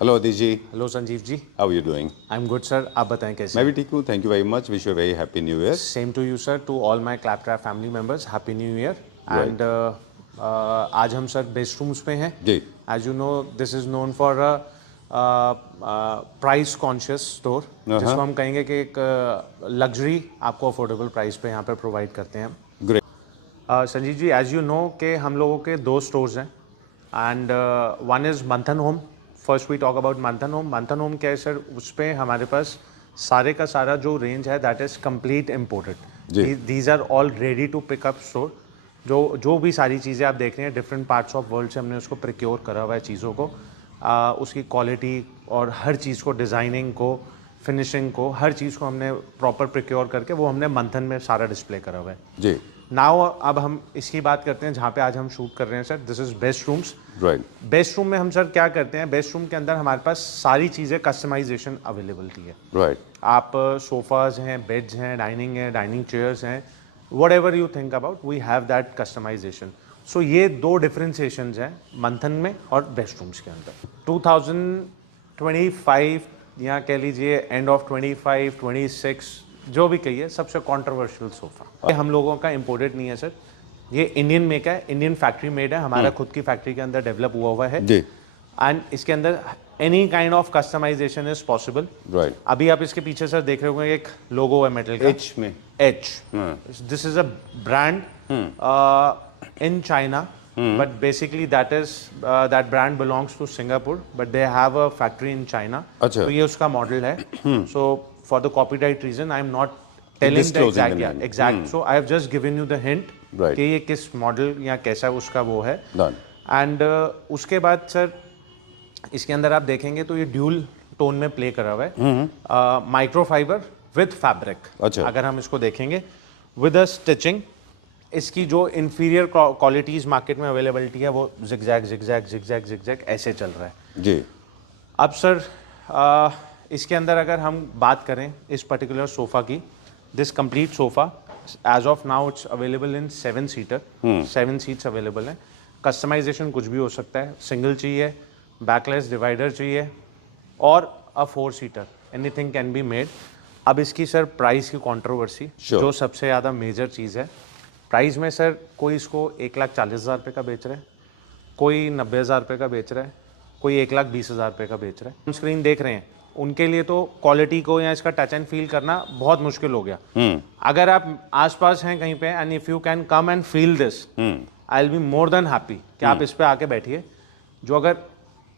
Hello Adish ji. Hello Sanjeev ji. How are you doing? I am good sir, आप बताएं कैसे? मैं भी ठीक हूँ, thank you very much. Wish you very happy new year. Same to you sir, to all my claptrap family members, happy new year. Right. And आज हम sir best rooms पे हैं। जी। As you know this is known for price conscious store, जिसको हम कहेंगे कि एक लग्जरी आपको अफोर्डेबल प्राइस पे यहाँ पे प्रोवाइड करते हैं। Great. Sanjeev ji, as you know कि हम लोगों के दो स्टोर्स हैं and one is Manthan Home. First we talk about Manthan Home. Manthan Home क्या है सर, उस पर हमारे पास सारे का सारा जो रेंज है that is complete imported. These are all ready to pick up store. जो भी सारी चीज़ें आप देख रहे हैं डिफरेंट पार्ट्स ऑफ वर्ल्ड से हमने उसको प्रिक्योर करा हुआ है चीज़ों को, उसकी क्वालिटी और हर चीज़ को, डिज़ाइनिंग को, फिनिशिंग को, हर चीज़ को हमने प्रॉपर प्रिक्योर करके वो हमने मंथन में सारा डिस्प्ले करा हुआ है जी। नाउ अब हम इसकी बात करते हैं जहाँ पे आज हम शूट कर रहे हैं sir. This is best rooms. Right. Best room में हम सर क्या करते हैं, बेस्ट रूम के अंदर हमारे पास सारी चीज़ें कस्टमाइजेशन अवेलेबिलिटी है। राइट। आप सोफाज हैं, बेड्स हैं, डाइनिंग चेयर्स हैं, whatever you think about we have that customisation. So ये दो डिफरेंशिएशन हैं मंथन में और बेस्ट रूम्स के अंदर। 2025 या कह लीजिए एंड ऑफ 25, 26 जो भी कहिए, सबसे कंट्रोवर्शियल सोफा हम लोगों का इंपोर्टेड नहीं है सर। ये इंडियन मेक है, इंडियन फैक्ट्री मेड है, हमारा खुद की फैक्ट्री के अंदर डेवलप हुआ है जी। एंड इसके अंदर any kind of customisation is possible. Right. अभी आप इसके पीछे सर देख रहे होंगे एक लोगो है मेटल का, एच में। H. This is a brand in China, but basically that brand belongs to Singapore, but they have a factory in China. अच्छा। तो ये उसका मॉडल है। So for the copyright reason I am not telling the exact so I have just given you the hint कि ये किस model या कैसा उसका वो है। एंड उसके बाद सर इसके अंदर आप देखेंगे तो ये ड्यूल टोन में प्ले करा हुआ है, माइक्रोफाइबर विद फैब्रिक। अच्छा। अगर हम इसको देखेंगे विद अ स्टिचिंग, इसकी जो इंफीरियर क्वालिटीज़ मार्केट में अवेलेबिलिटी है वो जिगजैग ऐसे चल रहा है जी। अब सर इसके अंदर अगर हम बात करें इस पर्टिकुलर सोफ़ा की, this complete sofa as of now it's available in 7 seater. 7 seats available हैं। कस्टमाइजेशन कुछ भी हो सकता है, सिंगल चाहिए, बैकलेस डिवाइडर चाहिए और अ 4 seater, anything can be made. अब इसकी सर प्राइस की कंट्रोवर्सी जो सबसे ज़्यादा मेजर चीज़ है, प्राइस में सर कोई इसको 1,40,000 रुपये का बेच रहा है, कोई 90,000 रुपये का बेच रहा है, कोई 1,20,000 रुपये का बेच रहा है। हम स्क्रीन देख रहे हैं, उनके लिए तो क्वालिटी को या इसका टच एंड फील करना बहुत मुश्किल हो गया। अगर आप आसपास हैं कहीं पे and if you can come and feel this, I will be more than happy कि आप इस पे आके बैठिए। जो अगर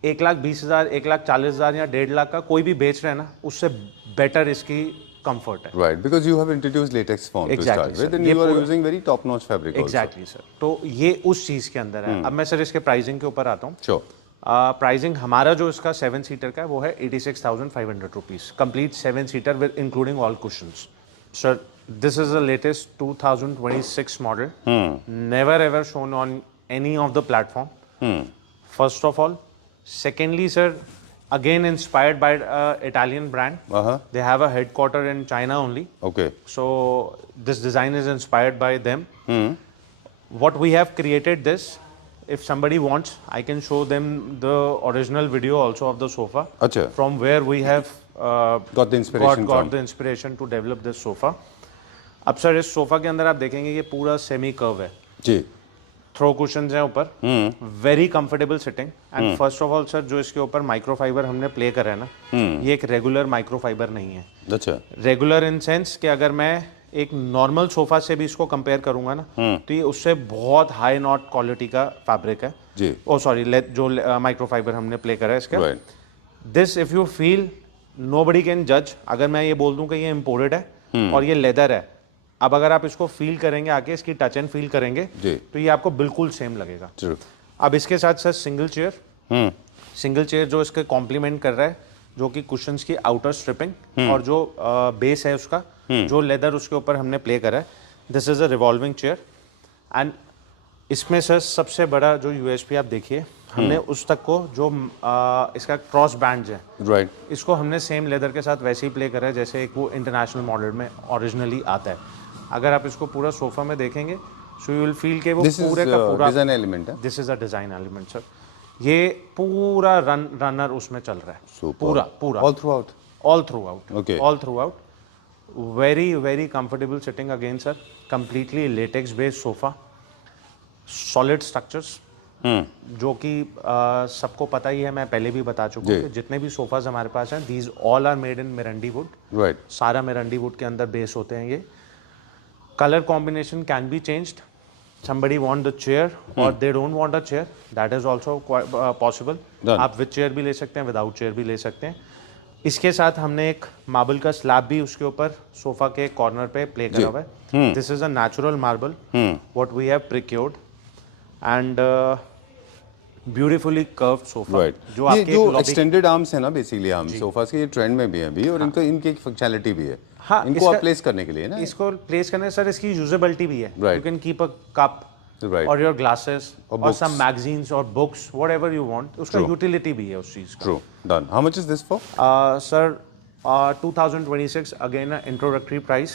1,20,000, 1,40,000 या 1.5 लाख का कोई भी बेच रहे हैं ना, उससे बेटर इसकी कंफर्ट है। Right, because you have introduced latex foam to start with, and you are using very top-notch fabric also. Exactly sir. तो ये उस चीज़ के अंदर है। अब मैं सर इसके प्राइसिंग के ऊपर आता हूँ। Sure. प्राइसिंग हमारा जो इसका 7 सीटर का है वो है 86,500 rupees, complete 7 seater with including all cushions. Sir this is the latest 2026 model, never ever shown on any of the platform, first of all. Secondly sir, again inspired by Italian brand. They have a headquarter in China only. Okay. So this design is inspired by them. What we have created this, if somebody wants, I can show them the original video also of the sofa. Achha. From where we have got the inspiration got the inspiration to develop this sofa. अब sir इस sofa के अंदर आप देखेंगे ये पूरा semi curve है जी। Throw cushions हैं ऊपर, very comfortable sitting. And first of all sir जो इसके ऊपर माइक्रोफाइबर हमने प्ले करा है ना, ये एक रेगुलर माइक्रोफाइबर नहीं है। अच्छा। रेगुलर इन सेंस कि अगर मैं एक नॉर्मल सोफा से भी इसको कंपेयर करूंगा ना, तो ये उससे बहुत हाई नॉट क्वालिटी का फैब्रिक है जी। ओ सॉरी, जो माइक्रोफाइबर हमने प्ले करा है इसका, this if you feel nobody can जज। अगर मैं ये बोल दूं कि ये इम्पोर्टेड है और ये लेदर है, अब अगर आप इसको फील करेंगे आके, इसकी टच एंड फील करेंगे तो ये आपको बिल्कुल सेम लगेगा। अब इसके साथ सर सिंगल चेयर जो इसके कॉम्प्लीमेंट कर रहा है, जो कि कुशंस की आउटर स्ट्रिपिंग और जो बेस है उसका, जो लेदर उसके ऊपर हमने प्ले करा है, this is a revolving chair. And इसमें सर सबसे बड़ा जो यूएसपी आप देखिए, हमने उस तक को जो इसका क्रॉस बैंड है, राइट, इसको हमने सेम लेदर के साथ वैसे ही प्ले करा है जैसे एक वो इंटरनेशनल मॉडल में ओरिजिनली आता है। अगर आप इसको पूरा सोफा में देखेंगे, सो यू विल फील के वो पूरे का पूरा डिजाइन एलिमेंट है। This is a design element sir. ये पूरा रनर उसमें चल रहा है। Super. पूरा All throughout. all throughout Okay. all throughout very comfortable sitting again sir, completely latex based sofa, solid structures, जो कि सबको पता ही है, मैं पहले भी बता चुका हूँ कि जितने भी सोफाज हमारे पास हैं these all are made in meranti wood, Right. सारा मिरंडी वुड के अंदर बेस होते हैं ये। Colour combination can be changed, somebody want the chair or they don't want a chair, that is also possible. Done. आप with chair भी ले सकते हैं, विदाउट चेयर भी ले सकते हैं। इसके साथ हमने एक मार्बल का स्लैब भी उसके ऊपर सोफा के कॉर्नर पे प्ले करा हुआ है। This is a natural marble what we have procured and beautifully curved sofa. Right. जो ये आपके जो एक्सटेंडेड आर्म्स है ना बेसिकली आर्म्स सोफास के, ये ट्रेंड में भी है अभी, और इनका इनकी एक फंक्शनैलिटी भी है। हाँ, इनको आप प्लेस करने के लिए ना, इसको प्लेस करने सर इसकी यूजेबिलिटी भी है। Right. You can keep a cup Right. और योर ग्लासेस और books. सम मैगजीन्स और बुक्स व्हाटएवर यू वांट, उसका यूटिलिटी भी है उस चीज का। True. Done. How much is this for? Sir, 2026 again an introductory price,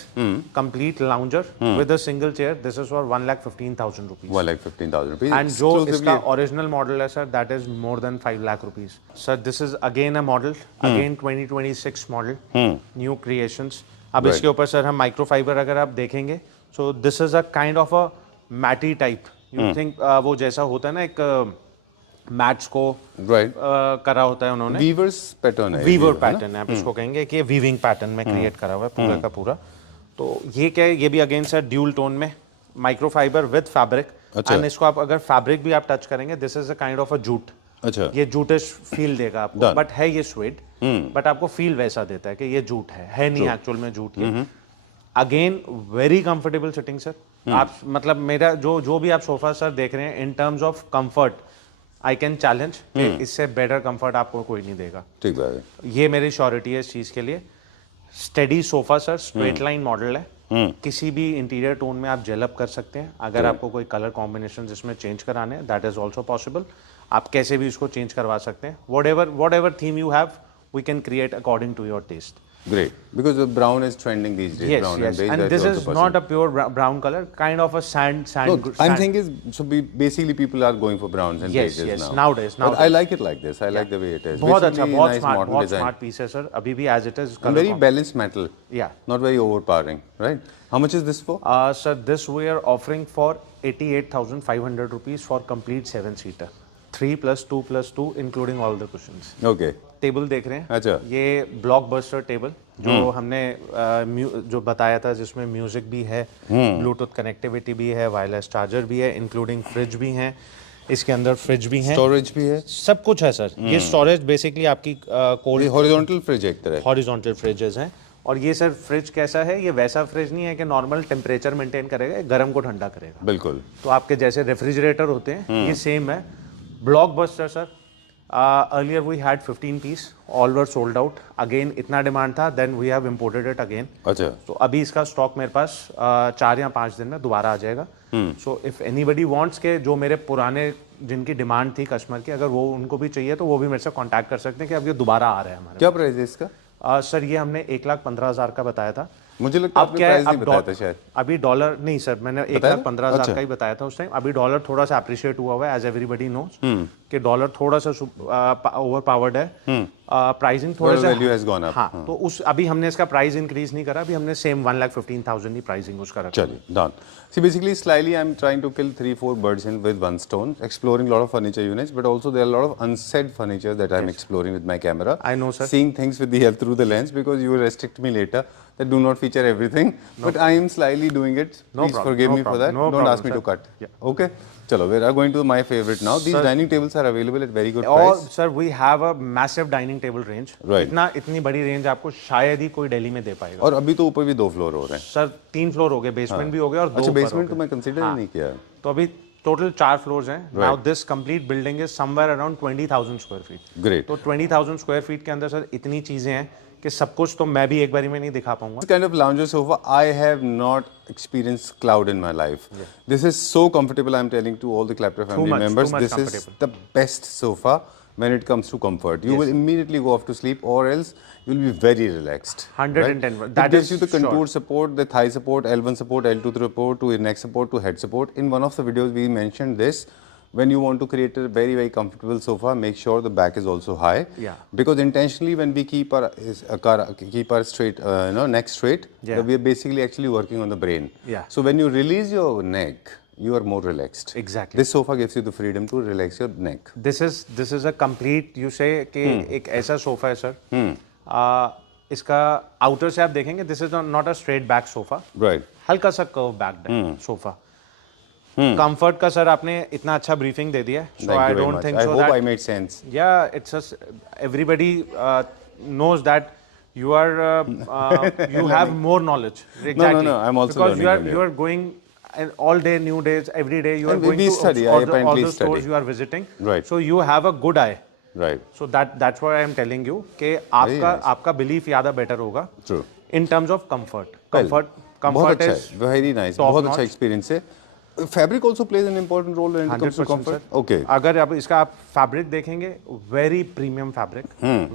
complete lounger with a single chair. This is for 1,15,000 rupees. 1,15,000 rupees. And जो Exclusively- इसका original model है sir, that is more than 5 lakh rupees. Sir, this is again a model, again 2026 model, new creations. अब इसके ऊपर sir हम microfibre अगर आप देखेंगे, so this is a kind of a matte type, you think वो जैसा होता है ना एक मैट्स को Right. करा होता है उन्होंने, Weavers pattern है। वीवर ये, है ना? पैटर्न है, आप इसको कहेंगे कि ये वीविंग पैटर्न में क्रिएट करा हुआ है पूरा का पूरा। तो ये क्या है, ये भी अगेन सर ड्यूल टोन में माइक्रोफाइबर विद फैब्रिक। अच्छा। एंड इसको आप अगर फैब्रिक भी आप टच करेंगे, this is a kind of a jute, अच्छा। ये जूटिश फील देगा आपको, Done. बट है ये स्वेड, बट आपको फील वैसा देता है कि ये जूट है नहीं एक्चुअल में जूट ये। Again very comfortable sitting sir. आप मतलब मेरा जो भी आप सोफा सर देख रहे हैं इन terms of comfort, I can challenge इससे बेटर कंफर्ट आपको कोई नहीं देगा। ठीक बात है। ये मेरी श्योरिटी है इस चीज के लिए। Steady sofa sir, straight line model है, किसी भी इंटीरियर टोन में आप जेलअप कर सकते हैं। अगर आपको कोई कलर कॉम्बिनेशन इसमें चेंज कराने हैं, दैट इज ऑल्सो पॉसिबल। आप कैसे भी इसको चेंज करवा सकते हैं। Whatever theme you have, we can create according to your taste. Great. Because the brown is trending these days. Yes, Brown yes. and beige. And that this also is possible. not a pure brown color, kind of a sand. No, I'm thinking is so basically people are going for browns and Yes, beiges yes. now. Nowadays. But I like it like this. I like the way it is. बहुत अच्छा, Basically, बहुत nice smart, modern बहुत design. smart piece है sir. अभी भी as it is. And very balanced metal. Yeah. Not very overpowering, right? How much is this for? Sir, this we are offering for 88,500 rupees for complete 7-seater. 3+2+2 including all the cushions. Okay. Table देख रहे हैं, अच्छा। ये blockbuster table जो हमने जो बताया था, जिसमें म्यूजिक भी है, ब्लूटूथ कनेक्टिविटी भी है, वायरलेस चार्जर भी है, इंक्लूडिंग फ्रिज भी है, इसके अंदर फ्रिज भी है, Storage भी है. सब कुछ है सर। ये स्टोरेज बेसिकली आपकी कोल्ड Horizontal fridge एक तरह. हॉरिजॉन्टल फ्रिजेस हैं। और ये सर फ्रिज कैसा है, ये वैसा फ्रिज नहीं है कि नॉर्मल टेम्परेचर मेंटेन करेगा, गर्म को ठंडा करेगा। बिल्कुल. तो आपके जैसे रेफ्रिजरेटर होते हैं, ये सेम है। Blockbuster sir, earlier we had 15 piece, all were sold out. Again इतना डिमांड था, then we have imported it again. अच्छा. तो अभी इसका स्टॉक मेरे पास 4 या 5 दिन में दोबारा आ जाएगा। सो इफ एनीबडी वांट्स के जो मेरे पुराने जिनकी डिमांड थी कस्टमर की, अगर वो उनको भी चाहिए तो वो भी मेरे से कांटेक्ट कर सकते हैं कि अब ये दोबारा आ रहा है हमारे। क्या प्राइस है इसका? सर ये हमने 1,15,000 का बताया था। मुझे लगता है अब आपने क्या है, प्राइस नहीं बताया था शायद. अभी डॉलर नहीं सर, मैंने 1,15,000 का ही बताया था उस टाइम। अभी डॉलर थोड़ा सा अप्रिशिएट हुआ हुआ है, एज एवरीबडी नोस कि डॉलर थोड़ा सा ओवर पावर्ड है। प्राइसिंग थोड़ा सा वैल्यू हैज गॉन अप. हाँ, तो उस अभी हमने इसका प्राइस इंक्रीज नहीं करा, अभी हमने सेम 1,15,000 ही प्राइसिंग उसका रखा। चलिए, done. See, basically, slyly, I'm trying to kill 3-4 birds with one stone, exploring a lot of furniture units, but also there are a lot of unsaid furniture that I'm exploring with my camera. I know, sir. Seeing things with the help through the lens, because you will restrict me later that do not feature everything. But I am slyly doing it. No Please problem, forgive no me for problem, that. no Don't problem, ask me sir. to cut. Yeah. Okay. Chalo, we are going to my favorite now. These Sir. dining tables are available at very good और price. Sir we have a massive dining table range. Right. इतनी बड़ी range आपको शायद ही कोई दिल्ली में दे पाएगा। और अभी तो ऊपर भी 2 फ्लोर हो रहे हैं. सर 3 फ्लोर हो गए, बेसमेंट भी हो गया और 2 अच्छा, ऊपर बेसमेंट हो तो गए। मैं कंसीडर ही नहीं किया. तो अभी टोटल 4 फ्लोर्स हैं। Now this complete building is somewhere around 20,000 square feet. Great. तो 20,000 स्क्वायर फीट के अंदर सर इतनी चीजें हैं कि सब कुछ तो मैं भी एक बारी में नहीं दिखा पाऊंगा। This kind of lounger sofa, I have not experienced cloud in my life. This is so comfortable. I'm telling to all the Clapper family members, too much this is comfortable. the best sofa when it comes to comfort. You will immediately go off to sleep, or else you'll be very relaxed. 110. Right? That it gives is you the contour support, the thigh support, L1 support, L2 support, to neck support, to head support. In one of the videos, we mentioned this. when you want to create a very very comfortable sofa, make sure the back is also high. Yeah. Because intentionally when we keep our straight, neck straight, Yeah. we are basically actually working on the brain. Yeah. So when you release your neck, you are more relaxed. Exactly. This sofa gives you the freedom to relax your neck. This is a complete, you say कि एक ऐसा sofa है sir, इसका outer से आप देखेंगे, this is not a straight back sofa, Right. हल्का सा कर्व बैक है सोफा. कंफर्ट का सर आपने इतना अच्छा ब्रीफिंग दे दिया, सो Thank I you very don't much. Think I so hope I that, made sense. yeah, it's just everybody knows that you are you have more knowledge. Exactly. no, I'm also because learning from you you. are going and all day, new days, every day you are And going we to study, I all apparently the stores study. you are visiting. Right. So you have a good eye. Right. So that's why I am telling you कि आपका nice. आपका belief ज़्यादा better होगा. True. In terms of comfort. Well, बहुत Comfort अच्छा is है, very nice, top बहुत अच्छा notch. experience है. Fabric also plays an important role when it comes to 100% comfort. Sir. Okay. अगर आप इसका आप फैब्रिक देखेंगे, very premium fabric,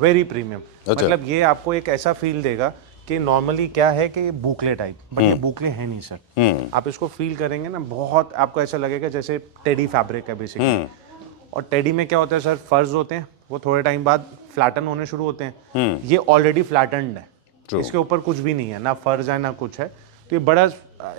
very premium. अच्छा. मतलब ये आपको एक ऐसा फील देगा कि नॉर्मली क्या है कि बूकले टाइप, बट ये बूकले है नहीं सर. आप इसको फील करेंगे ना, बहुत आपको ऐसा लगेगा जैसे टेडी फैब्रिक है बेसिकली. और टेडी में क्या होता है सर, फर्ज होते हैं, वो थोड़े टाइम बाद फ्लैटन होने शुरू होते हैं. ये ऑलरेडी फ्लैटनड है. True. इसके ऊपर कुछ भी नहीं है, ना फर्ज है ना कुछ है. तो ये बड़ा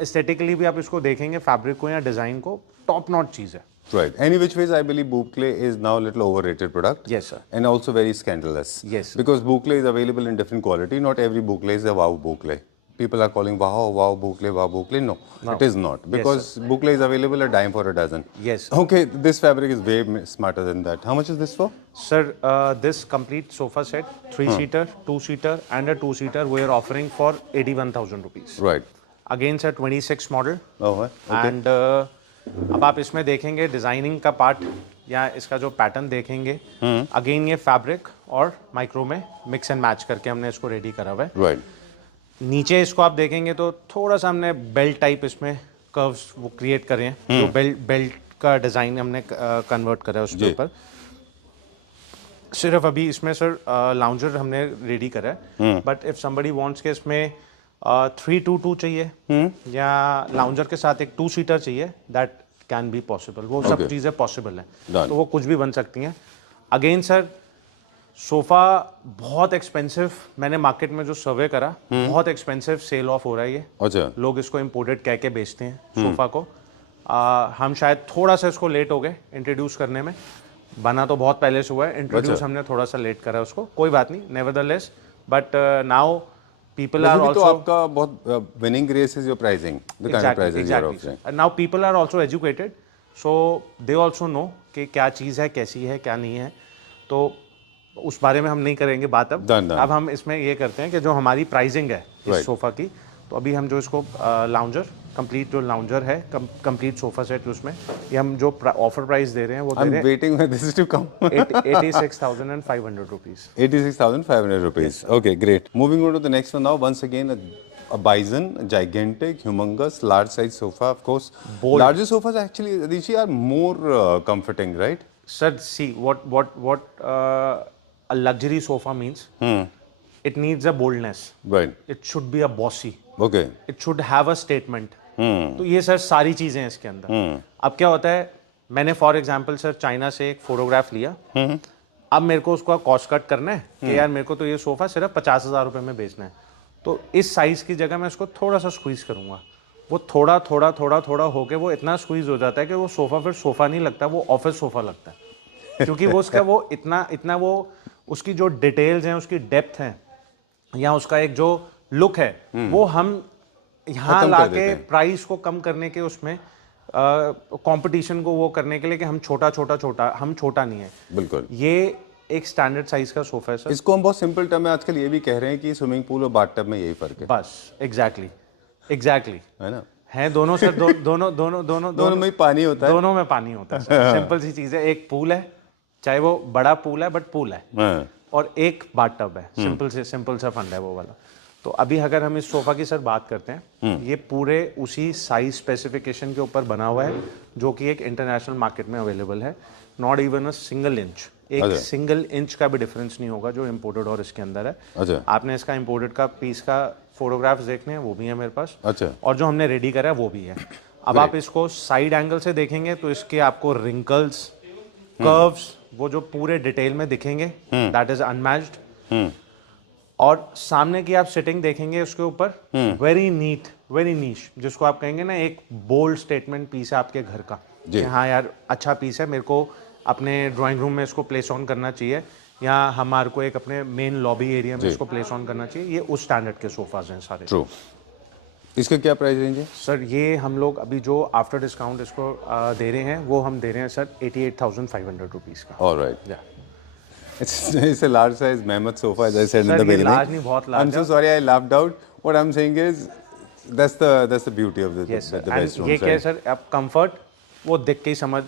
एस्थेटिकली भी आप इसको देखेंगे, फैब्रिक को या डिजाइन को, टॉप नॉट चीज है. Right. Any which ways, I believe Boucle is now a little overrated product. Yes, sir. And also very scandalous. Yes. Because Boucle is available in different quality. Not every Boucle is a wow Boucle. People are calling wow, wow Boucle, wow Boucle. No, it is not. Because Boucle is available a dime for a dozen. Yes. Okay, this fabric is way smarter than that. How much is this for? Sir, this complete sofa set, 3-seater, 2-seater and a 2-seater, we are offering for 81,000 rupees. Right. Again sir, 26 model. Oh, okay. And अब आप इसमें देखेंगे designing का part या इसका जो pattern देखेंगे, again ये फैब्रिक और माइक्रो में मिक्स एंड मैच करके हमने इसको रेडी करा हुआ है. Right. नीचे इसको आप देखेंगे तो थोड़ा सा हमने बेल्ट टाइप इसमें कर्व्स वो क्रिएट करे हैं, जो बेल्ट का डिजाइन हमने कन्वर्ट करा है उसके ऊपर. सिर्फ अभी इसमें सर लाउंजर हमने रेडी करा है, बट इफ समबडी वांट्स के इसमें 3-2-2 चाहिए या लाउंजर के साथ एक 2-सीटर चाहिए, दैट कैन बी पॉसिबल. वो सब Okay. चीज़ें पॉसिबल हैं. Done. तो वो कुछ भी बन सकती हैं. अगेन सर, सोफा बहुत एक्सपेंसिव, मैंने मार्केट में जो सर्वे करा, बहुत एक्सपेंसिव सेल ऑफ हो रहा है ये. अच्छा. लोग इसको इम्पोर्टेड कह के बेचते हैं सोफा को. हम शायद थोड़ा सा इसको लेट हो गए इंट्रोड्यूस करने में. बना तो बहुत पहले से हुआ है, इंट्रोड्यूस अच्छा. हमने थोड़ा सा लेट करा उसको. कोई बात नहीं, nevertheless, but now people are वैसे भी तो also आपका बहुत winning grace is your pricing, the kind of prices you are offering. And now people are also educated, so they also know कि क्या चीज़ है, कैसी है, क्या नहीं है. तो उस बारे में हम नहीं करेंगे बात अब. Done. अब हम इसमें ये करते हैं कि जो हमारी प्राइसिंग है इस Right. सोफा की, तो अभी हम जो इसको लाउंजर कंप्लीट जो लाउंजर है, कंप्लीट सोफा सेट, उसमें ये हम जो ऑफर प्राइस दे रहे हैं वो दे I'm रहे waiting for this to come. हैं 86,500 rupees. 86,500 rupees. Okay, great. Moving on to the next one now. Once again, a bison, a gigantic, humongous, large size sofa. Of course, Bold. larger sofas actually, Rishi, are more comforting, right? Sir, see what a luxury sofa means. It needs a boldness. Right. It should be a bossy. Okay. It should have a statement. तो ये sir सारी चीजें हैं इसके अंदर. अब क्या होता है, मैंने फॉर एग्जांपल सर चाइना से एक फोटोग्राफ लिया. अब मेरे को उसका कॉस्ट कट करना है कि यार मेरे को तो ये सोफा सिर्फ 50,000 रुपए में बेचना है. तो इस साइज की जगह मैं इसको थोड़ा सा स्क्वीज करूंगा. वो थोड़ा होके वो इतना स्क्वीज हो जाता है कि वो सोफा फिर सोफा नहीं लगता, वो ऑफिस सोफा लगता है. क्योंकि वो उसका वो इतना वो उसकी जो डिटेल्स हैं, उसकी डेप्थ है, या उसका एक जो लुक है, वो हम यहाँ खत्म कर लाके देते हैं. प्राइस को कम करने के उसमें कंपटीशन को वो करने के लिए कि हम छोटा नहीं है. बिल्कुल. ये एक स्टैंडर्ड साइज का सोफा है सर. इसको हम बहुत सिंपल टर्म में आजकल ये भी कह रहे हैं कि स्विमिंग पूल और बाथ टब में यही फर्क है. बस एग्जैक्टली है ना? हैं दोनों सर. दोनों में ही पानी होता है. दोनों में पानी होता है सर. सिंपल सी चीज है. एक पूल है, चाहे वो बड़ा पूल है, बट पूल है. हाँ. और एक बाथ टब है. सिंपल सा फंड है वो वाला. तो अभी अगर हम इस सोफा की सर बात करते हैं, ये पूरे उसी साइज स्पेसिफिकेशन के ऊपर बना हुआ है जो कि एक इंटरनेशनल मार्केट में अवेलेबल है. Not even a single inch, एक सिंगल इंच का भी डिफरेंस नहीं होगा जो इम्पोर्टेड और इसके अंदर है. अच्छा. आपने इसका इम्पोर्टेड का पीस का फोटोग्राफ्स देखने हैं, वो भी है मेरे पास. अच्छा. और जो हमने रेडी करा है वो भी है. अब आप इसको साइड एंगल से देखेंगे तो इसके आपको रिंकल्स, कर्व्स, वो जो पूरे डिटेल में दिखेंगे, दैट इज अनमैच्ड। और सामने की आप सिटिंग देखेंगे उसके ऊपर, वेरी नीट, वेरी नीश, जिसको आप कहेंगे ना एक बोल्ड स्टेटमेंट पीस है आपके घर का, कि हाँ यार अच्छा पीस है, मेरे को अपने ड्राइंग रूम में इसको प्लेस ऑन करना चाहिए, या हमारे को एक अपने मेन लॉबी एरिया में इसको प्लेस ऑन करना चाहिए। ये उस स्टैंडर्ड के सोफाज हैं सारे। ट्रू। इसका क्या प्राइस रेंज है? सर ये हम लोग अभी जो आफ्टर डिस्काउंट इसको दे रहे हैं, वो हम दे रहे हैं सर 88,500 रुपीज़ का। Alright. It's a large size mammoth sofa, as I said in the beginning. large नहीं, बहुत large I'm so sorry I laughed out. What I'm saying is that's the beauty of the best room. ये क्या है sir, आप comfort वो देख के ही समझ,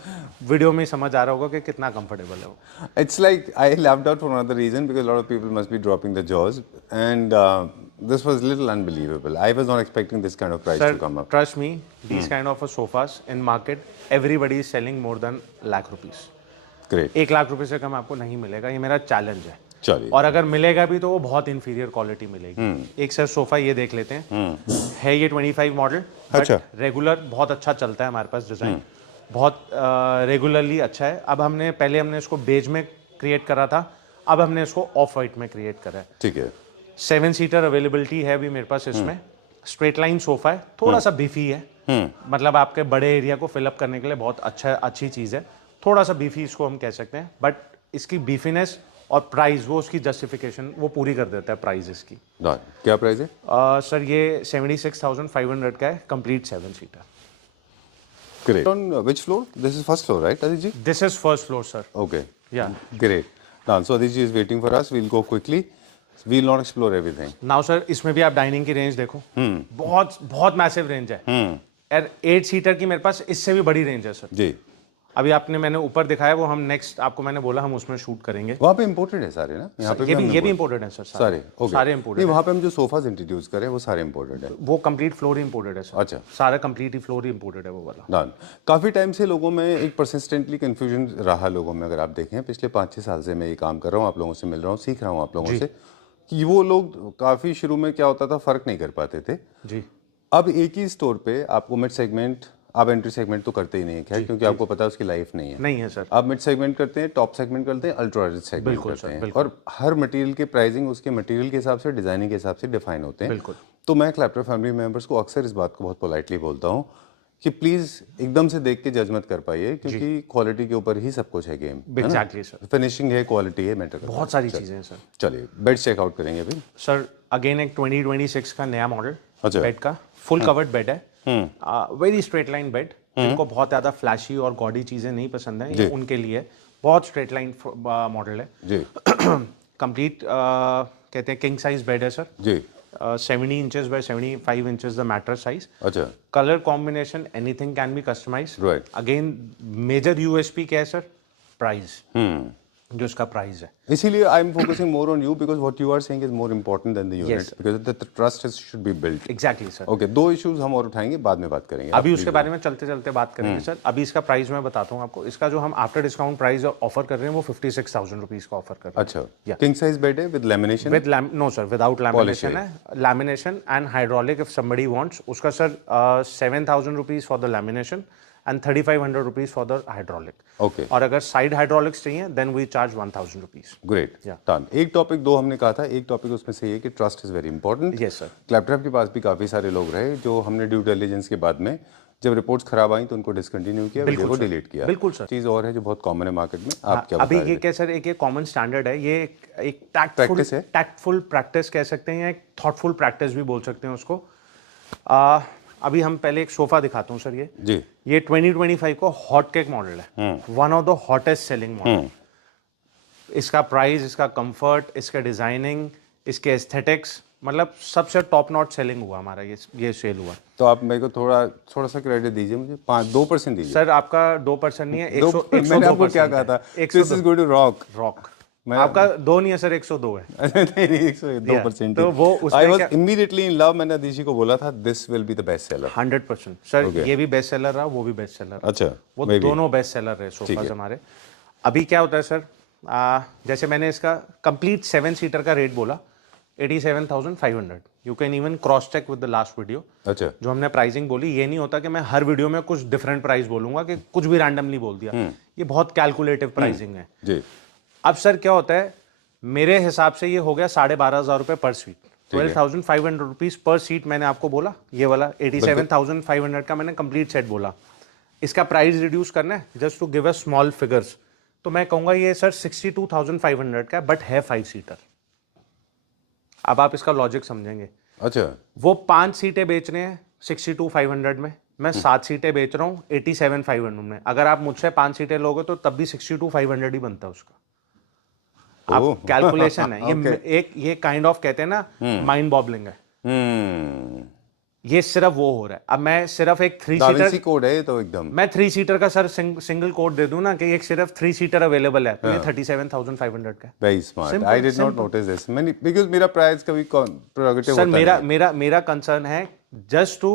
वीडियो में ही समझ आ रहा होगा कि कितना कंफर्टेबल है वो। It's like I laughed out for another reason because a lot of people must be dropping the jaws, and this was little unbelievable. I was not expecting this kind of price to come up. Trust me, these kind of sofas in market, everybody is selling more than lakh rupees. Great. 1 lakh रुपए से कम आपको नहीं मिलेगा, ये मेरा challenge है। चलिए। और अगर मिलेगा भी तो वो बहुत इंफीरियर क्वालिटी मिलेगी। एक सर सोफा ये देख लेते हैं, है ये 25 मॉडल, अच्छा, रेगुलर बहुत अच्छा चलता है हमारे पास, डिजाइन बहुत रेगुलरली अच्छा है। अब पहले हमने इसको बेज में क्रिएट करा था, अब हमने इसको ऑफ वाइट में क्रिएट करा है। ठीक है। 7 सीटर अवेलेबिलिटी है अभी मेरे पास इसमें। स्ट्रेट लाइन सोफा है, थोड़ा सा बीफी है, मतलब आपके बड़े एरिया को फिलअप करने के लिए बहुत अच्छी चीज़ है। थोड़ा सा बीफी इसको हम कह सकते हैं, बट इसकी बीफीनेस और प्राइस, वो उसकी जस्टिफिकेशन वो पूरी कर देता है प्राइस इसकी। क्या प्राइस है? सर ये 76,500 का है, complete 7 seater. Great. On which floor? This is first floor, right, Aditji? This is first floor, sir. Okay. Yeah. Great. Done. So Aditji is waiting for us. We'll go quickly. We'll not explore everything. Now sir, इसमें भी आप dining की range देखो, बहुत बहुत massive range है। यार 8 seater की मेरे पास इससे भी बड़ी रेंज है सर। जी। अभी मैंने ऊपर दिखाया, वो हम नेक्स्ट आपको मैंने बोला हम उसमें शूट करेंगे। वहाँ पे इंपोर्टेड है सारे ना? यहाँ पे ये भी इंपोर्टेड है सर, सारे। Okay. सारे इंपोर्टेड। वहाँ पे हम जो सोफाज इंट्रोड्यूस करें वो सारे इंपोर्टेड है। वो कंप्लीट फ्लोर इंपोर्टेड है सर। अच्छा। सारा कंप्लीट फ्लोर इंपोर्टेड है वो वाला। डन। काफ़ी टाइम से लोगों में एक परसिस्टेंटली कन्फ्यूजन रहा लोगों में, अगर आप देखें पिछले 5-6 साल से मैं ये काम कर रहा हूँ, आप लोगों से मिल रहा हूँ, सीख रहा हूँ आप लोगों से, कि वो लोग काफ़ी शुरू में क्या होता था, फ़र्क नहीं कर पाते थे जी। अब एक ही स्टोर पे आपको मिड सेगमेंट, आप एंट्री सेगमेंट तो करते ही नहीं है खैर, क्योंकि आपको पता है उसकी लाइफ नहीं है सर। आप मिड सेगमेंट करते हैं, टॉप सेगमेंट करते हैं, अल्ट्रा रिच सेगमेंट करते हैं, और हर मटेरियल के प्राइसिंग उसके मटेरियल के हिसाब से, डिजाइनिंग के हिसाब से डिफाइन होते हैं। बिल्कुल। तो मैं क्लैप्टर फैमिली मेंबर्स को अक्सर इस बात को बहुत पोलाइटली बोलता हूँ कि प्लीज एकदम से देख के जज मत कर पाइए, क्योंकि क्वालिटी के ऊपर ही सब कुछ है गेम। Exactly sir. फिनिशिंग है, क्वालिटी है, मैटर करता है। बहुत सारी चीजें हैं सर। चलिए बेड चेकआउट करेंगे अभी सर। अगेन एक 2026 का नया मॉडल अच्छा। बेड का, फुल कवर्ड बेड है, वेरी स्ट्रेट लाइन बेड। जिनको बहुत ज्यादा फ्लैशी और गॉडी चीजें नहीं पसंद है, ये उनके लिए बहुत स्ट्रेट लाइन मॉडल है जी। कंप्लीट कहते हैं किंग साइज बेड है सर जी। 70 inches by 75 inches the mattress size. अच्छा। Colour combination anything can be customise. Right. Again major USP क्या है सर? प्राइस, जो इसका प्राइस है। इसीलिए I am focusing more on you because what you are saying is more important than the unit, because the trust should be built. Exactly sir. Okay, 2 issues हम और उठाएंगे, बाद में बात करेंगे। अभी उसके बारे में चलते चलते बात करेंगे सर। अभी इसका प्राइस मैं बताता हूँ आपको। इसका जो हम आफ्टर डिस्काउंट प्राइस ऑफर कर रहे हैं वो 56,000 रुपीज का ऑफर कर रहे हैं। अच्छा। किंग साइज बेड है with lamination? With no sir, without lamination है। Lamination and hydraulic if somebody wants. उसका sir 7,000 rupees for the lamination and 3,500 rupees for the hydraulic. Okay. और अगर साइड हाइड्रोलिक्स चाहिए then we charge 1,000 rupees. Great. Done. एक topic 2 हमने कहा था, एक टॉपिक उसमें से ये कि trust is very important. Yes sir. Claptop के पास भी काफी सारे लोग रहे जो हमने ड्यू डिलिजेंस के बाद में जब रिपोर्ट्स खराब आई तो उनको डिसकंटिन्यू किया, वीडियो को डिलीट किया। बिल्कुल सर। चीज और है जो बहुत कॉमन है मार्केट में, आप क्या अभी ये क्या सर, एक कॉमन स्टैंडर्ड है, ये एक टैक्टफुल प्रैक्टिस कह सकते हैं, एक थॉटफुल प्रैक्टिस भी बोल सकते हैं उसको। अभी हम पहले एक सोफा दिखाता हूँ सर। ये 2025 को हॉट केक मॉडल है, one of the hottest selling model. इसका प्राइस, इसका कंफर्ट, इसका डिजाइनिंग, इसके एस्थेटिक्स, मतलब सबसे टॉप नॉट सेलिंग हुआ हमारा ये सेल हुआ। तो आप मेरे को थोड़ा सा क्रेडिट दीजिए मुझे, 2% दीजिए सर। आपका 2% नहीं है, 102%। मैंने आपको क्या कहा था? This is going to rock. आपका 2 नहीं है सर, 102 है। नहीं 102%। तो वो I was immediately in love. मैंने अदिति को बोला था this will be the best seller. 100% sir. ये भी बेस्ट सेलर रहा, वो भी बेस्ट सेलर रहा। अच्छा। वो दोनों बेस्ट सेलर रहे सोफाज हमारे। अभी क्या होता है सर, जैसे मैंने इसका कंप्लीट 7 सीटर का रेट बोला, 87,500. You can even cross check with the last video. अच्छा जो हमने प्राइसिंग बोली, ये नहीं होता कि मैं हर वीडियो में कुछ डिफरेंट प्राइस बोलूंगा कि कुछ भी रैंडमली बोल दिया। ये बहुत कैलकुलेटिव प्राइसिंग है। जी। अब सर क्या होता है, मेरे हिसाब से ये हो गया 12,500 रुपए पर सीट, 12,500 रुपीज पर सीट। मैंने आपको बोला ये वाला 87,500 का मैंने कंप्लीट सेट बोला। इसका प्राइस रिड्यूस करना है just to give a small figures, तो मैं कहूंगा ये सर 62,500 का, बट है 5 सीटर। अब आप इसका लॉजिक समझेंगे। अच्छा वो 5 सीटें बेच रहे हैं 62,500 में, मैं 7 सीटें बेच रहा हूँ 87,500 में। अगर आप मुझसे 5 सीटें लोगे तो तब भी 62,500 ही बनता है उसका। आप कैलकुलेशन है ये एक, ये काइंड ऑफ कहते हैं ना माइंड बॉबलिंग है। ये सिर्फ वो हो रहा है। अब मैं सिर्फ एक 3 सीटर कोड है तो एकदम, मैं 3 सीटर का सर सिंगल कोड दे दूं ना कि एक सिर्फ 3 सीटर अवेलेबल है, तो ये 37,500 का। Very smart, I did not notice this many because मेरा प्राइस कभी प्रेरोगेटिव होता है। सर मेरा कंसर्न है जस्ट टू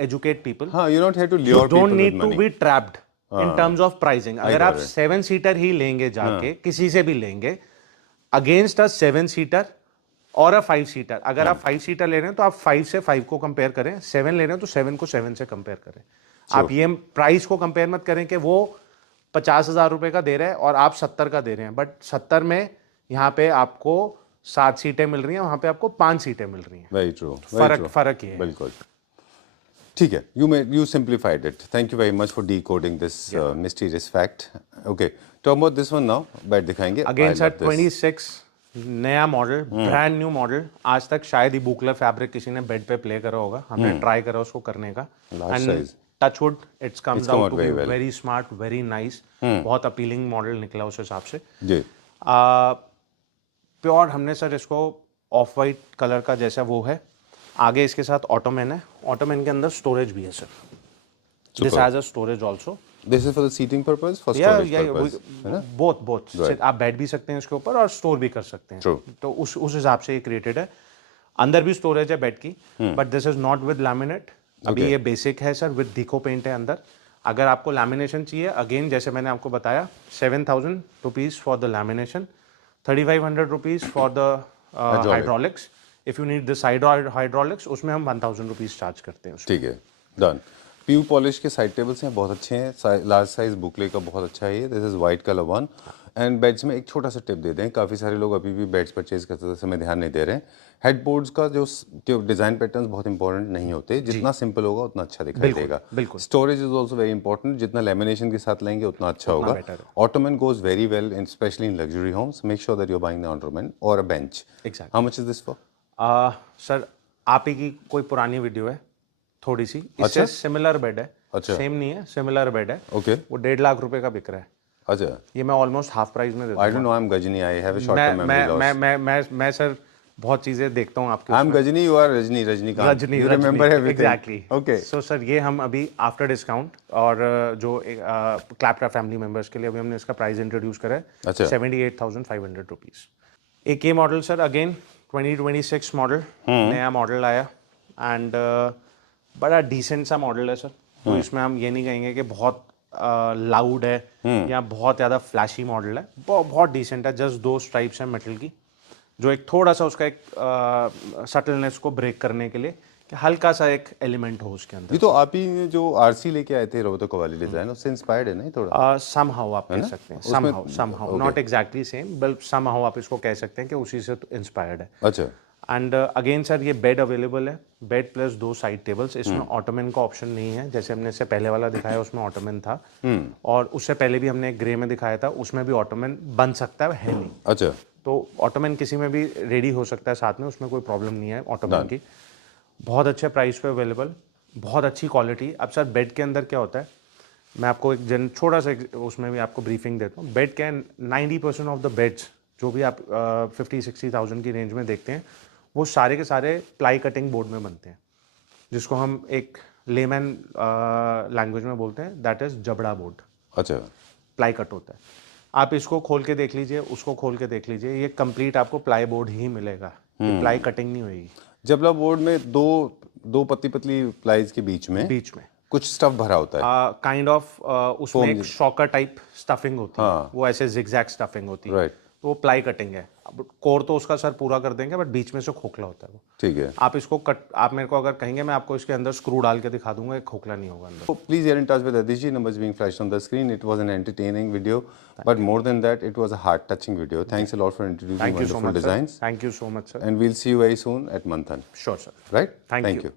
एजुकेट पीपल। हाँ, you not have to lure people, don't need to be trapped in terms of pricing. अगर आप 7 seater ही लेंगे जाके किसी से भी लेंगे अगेंस्ट अ 7 सीटर और अ 5 सीटर, अगर आप 5 सीटर ले रहे हैं तो आप 5 से 5 को कंपेयर करें, 7 ले रहे हैं तो 7 को 7 से कंपेयर करें। आप ये प्राइस को कंपेयर मत करें कि वो 50,000 रुपए का दे रहे हैं और आप 70 का दे रहे हैं, बट 70 में यहाँ पे आपको 7 सीटें मिल रही हैं, वहां पे आपको 5 सीटें मिल रही हैं। वेरी ट्रू, फर्क ये है। बिल्कुल ठीक है। you simplified it. Thank you very much for decoding this mysterious fact. Okay, talk about this one now. बैठ दिखाएंगे अगेन सर 26 नया मॉडल, ब्रांड न्यू मॉडल। आज तक शायद ही बुकला फैब्रिक किसी ने बेड पे प्ले करा होगा, हमने ट्राई करा उसको करने का। And touchwood it's comes out to be very smart, very nice, बहुत अपीलिंग मॉडल निकला उस हिसाब से जी। प्योर हमने सर इसको ऑफ वाइट कलर का जैसा वो है, आगे इसके साथ ऑटोमैन है, ऑटोमैन के अंदर स्टोरेज भी है sir. This has a storage also. This is for the seating purpose, for storage purpose, है ना? बोथ आप बैठ भी सकते हैं इसके ऊपर और स्टोर भी कर सकते हैं। तो उस हिसाब से ये क्रिएटेड है। अंदर भी स्टोरेज है बेड की, but this is not with laminate. अभी ये बेसिक है सर, विद डिको पेंट है अंदर। अगर आपको लैमिनेशन चाहिए, अगेन जैसे मैंने आपको बताया 7,000 rupees for the lamination, 3,500 rupees for the hydraulics. If you need the side hydraulics, उसमें हम 1,000 रुपीज चार्ज करते हैं। ठीक है, डन। पीयू पॉलिश के साइड टेबल्स हैं, बहुत अच्छे हैं। लार्ज साइज बुकले का बहुत अच्छा है ये। This is white colour one. And beds में एक छोटा सा टिप दे दें, काफ़ी सारे लोग अभी भी बेड्स परचेज करते समय ध्यान नहीं दे रहे हैं। हेडबोर्ड्स का जो डिज़ाइन पैटर्न्स बहुत इंपॉर्टेंट नहीं होते, जितना सिंपल होगा उतना अच्छा दिखाई देगा। Storage is also very important, जितना लेमिनेशन के साथ लेंगे उतना अच्छा होगा। Ottoman goes very well in specially in luxury homes. Make sure that you are buying the ottoman और a bench. How much is this for? Sir आप ही की कोई पुरानी वीडियो है थोड़ी सी, इससे सिमिलर बेड है। अच्छा, सेम नहीं है, सिमिलर बेड है। ओके, वो 1.5 लाख रुपए का बिक रहा है। अच्छा, ये मैं ऑलमोस्ट हाफ प्राइस में देता हूं। I don't know, I am Ghajini, I have a short term memory loss. मैं सर बहुत चीजें देखता हूं आपके। I am Ghajini, you are Rajni, Rajinikanth. You remember everything. Exactly. Okay, so sir ये हम अभी आफ्टर डिस्काउंट और जो क्लैपटा फैमिली मेंबर्स के लिए अभी हमने इसका प्राइस इंट्रोड्यूस करा है। अच्छा, 78,500 रुपीज। एक ये मॉडल सर अगेन 2026 मॉडल, नया मॉडल आया एंड बड़ा डिसेंट सा मॉडल है सर। तो इसमें हम ये नहीं कहेंगे कि बहुत लाउड है या बहुत ज़्यादा फ्लैशी मॉडल है, बहुत डिसेंट है। जस्ट 2 स्ट्राइप्स हैं मेटल की, जो एक थोड़ा सा उसका एक सटलनेस को ब्रेक करने के लिए कि हल्का सा एक एलिमेंट हो उसके अंदर। ये तो आप ही जो आरसी लेके आए थे रोबोटो कवाली डिजाइन, उससे इंस्पायर्ड है ना थोड़ा? समहाउ आप कह सकते हैं, somehow not exactly same, but somehow आप इसको कह सकते हैं कि उसी से इंस्पायर्ड है। अच्छा। एंड अगेन सर ये बेड अवेलेबल है, बेड प्लस 2 साइड टेबल्स। इसमें ऑटोमन का ऑप्शन नहीं है, जैसे हमने इससे पहले वाला दिखाया उसमें ऑटोमन था, और उससे पहले भी हमने ग्रे में दिखाया था, उसमें भी ऑटोमन बन सकता है नहीं। अच्छा, तो ऑटोमन किसी में भी रेडी हो सकता है साथ में, उसमें कोई प्रॉब्लम नहीं है ऑटोमन की। बहुत अच्छे प्राइस पे अवेलेबल, बहुत अच्छी क्वालिटी। अब सर बेड के अंदर क्या होता है, मैं आपको एक छोटा सा उसमें भी आपको ब्रीफिंग देता हूँ। बेड के 90% ऑफ द बेड्स जो भी आप 50-60,000 की रेंज में देखते हैं, वो सारे के सारे प्लाई कटिंग बोर्ड में बनते हैं, जिसको हम एक लेमैन लैंग्वेज में बोलते हैं, दैट इज जबड़ा बोर्ड। अच्छा, प्लाई कट होता है। आप इसको खोल के देख लीजिए, उसको खोल के देख लीजिए, ये कंप्लीट आपको प्लाई बोर्ड ही मिलेगा, प्लाई कटिंग नहीं होगी। जबड़ा बोर्ड में दो पतली पतली प्लाईज के बीच में कुछ स्टफ भरा होता है, काइंड ऑफ उसमें एक शॉकर टाइप स्टफिंग होती है, वो ऐसे जिगजैग स्टफिंग होती है। तो वो प्लाई कटिंग है। अब कोर तो उसका सर पूरा कर देंगे, बट बीच में से खोखला होता है वो। ठीक है। आप इसको कट, आप मेरे को अगर कहेंगे मैं आपको इसके अंदर स्क्रू डाल के दिखा दूंगा, एक खोखला नहीं होगा अंदर। So please get in touch with Aditi. Numbers being flashed on the screen. It was an entertaining video, but more than that, it was a heart-touching video. Thanks a lot for introducing Thank you so wonderful much, sir. designs. Thank you so much, sir. And we'll see you very soon at Manthan. Sure, sir. Right? Thank you. you.